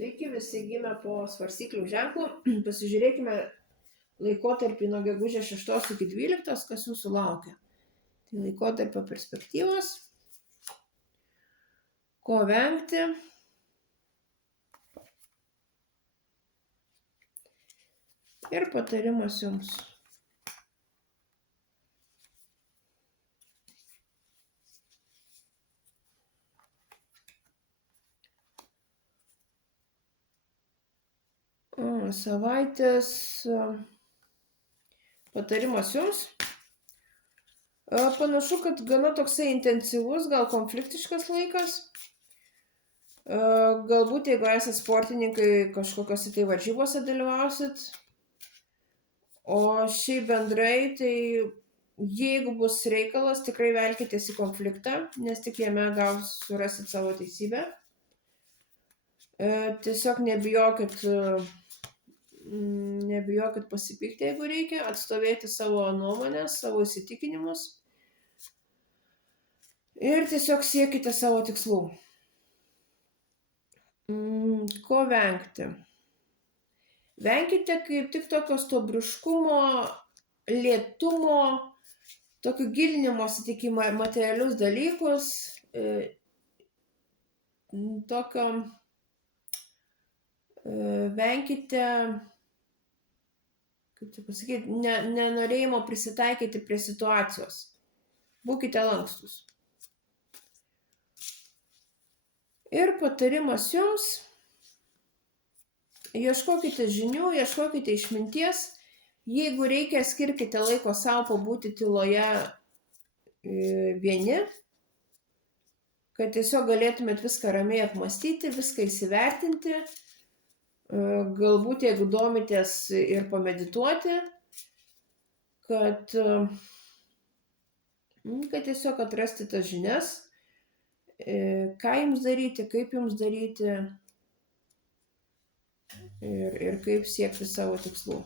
Sveiki, visi gimę po svarstyklių ženklų. Pasižiūrėkime laikotarpį nuo gegužės 6 iki 12, kas jūsų laukia. Tai laikotarpio perspektyvos, ko vengti ir patarimas jums. Savaitės patarimas jums. Panašu, kad gana toksai intensyvus, gal konfliktiškas laikas. Galbūt, jeigu esate sportininkai, kažkokiose tai varžybose dalyvausit. O šiaip bendrai, tai jeigu bus reikalas, tikrai velkitės į konfliktą, nes tik jame gal surasit savo teisybę. Tiesiog nebijokit pasipykti, jeigu reikia, atstovėti savo nuomonės, savo įsitikinimus ir tiesiog siekite savo tikslų. Ko vengti? Venkite kaip tik tokio stuobriškumo, lėtumo, tokio gilinimosi tik į materialius dalykus, tokio venkite, kaip tai pasakyti, nenorėjimo prisitaikyti prie situacijos. Būkite lankstus. Ir patarimas jums, ieškokite žinių, ieškokite išminties. Jeigu reikia, skirkite laiko savo pabūti tyloje vieni, kad tiesiog galėtumėt viską ramiai apmąstyti, viską įsivertinti. Galbūt, jeigu domitės, ir pamedituoti, kad tiesiog atrasti tas žinias, ką jums daryti, kaip jums daryti ir kaip siekti savo tikslų.